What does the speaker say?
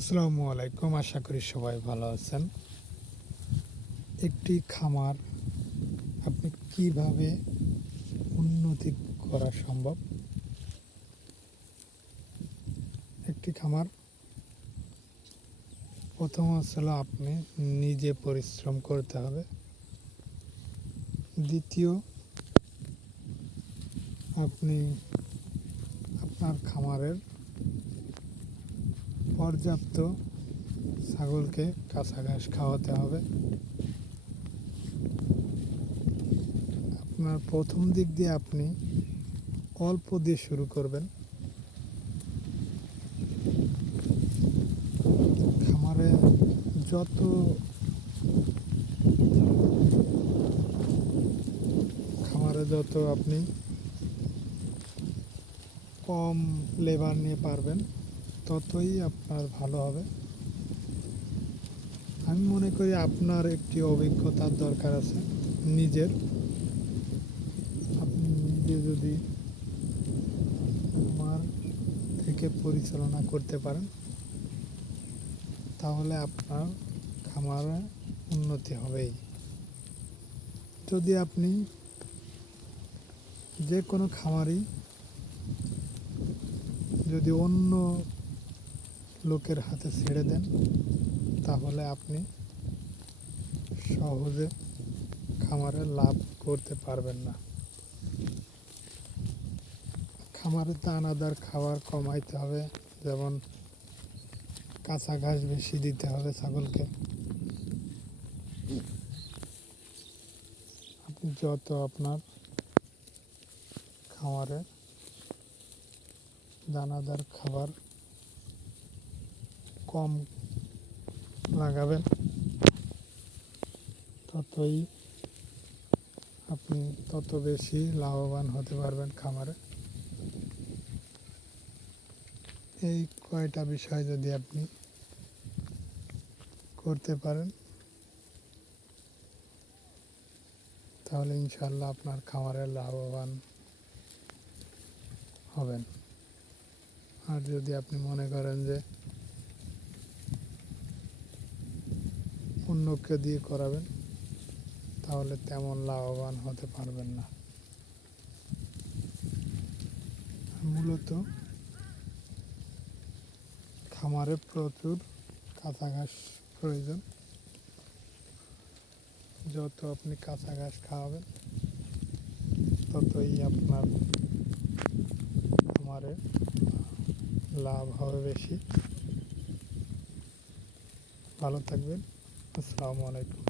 আসসালামু আলাইকুম। আশা করি সবাই ভালো আছেন। একটি খামার আপনি কিভাবে উন্নতি করা সম্ভব? একটি খামার প্রথম হলো আপনি নিজে পরিশ্রম করতে হবে। দ্বিতীয়, আপনি আপনার খামারের পর্যাপ্ত ছাগলকে কাঁচা ঘাস খাওয়াতে হবে। আপনার প্রথম দিক দিয়ে আপনি অল্প দিয়ে শুরু করবেন। খামারে যত আপনি কম লেবার নিয়ে পারবেন ততই আপনার ভালো হবে। আমি মনে করি আপনার একটি অভিজ্ঞতার দরকার আছে নিজের। আপনি নিজে যদি খামার থেকে পরিচালনা করতে পারেন তাহলে আপনার খামারে উন্নতি হবেই। যদি আপনি যে কোনো খামারই যদি অন্য লোকের হাতে ছেড়ে দেন তাহলে আপনি সহজে খামারে লাভ করতে পারবেন না। খামারে দানাদার খাবার কমাইতে হবে, যেমন কাঁচা ঘাস বেশি দিতে হবে ছাগলকে। আপনি যত আপনার খামারে দানাদার খাবার কম লাগাবেন আপনি তত বেশি লাভবান হতে পারবেন খামারে। এই কয়টা বিষয় যদি আপনি করতে পারেন তাহলে ইনশাল্লাহ আপনার খামারে লাভবান হবেন। আর যদি আপনি মনে করেন যে অন্যকে দিয়ে করাবেন তাহলে তেমন লাভবান হতে পারবেন না। মূলত খামারে প্রচুর কাঁচা ঘাস প্রয়োজন। যত আপনি কাঁচা ঘাস খাওয়াবেন ততই আপনার খামারে লাভ হবে বেশি। ভালো থাকবেন। আসসালামু আলাইকুম।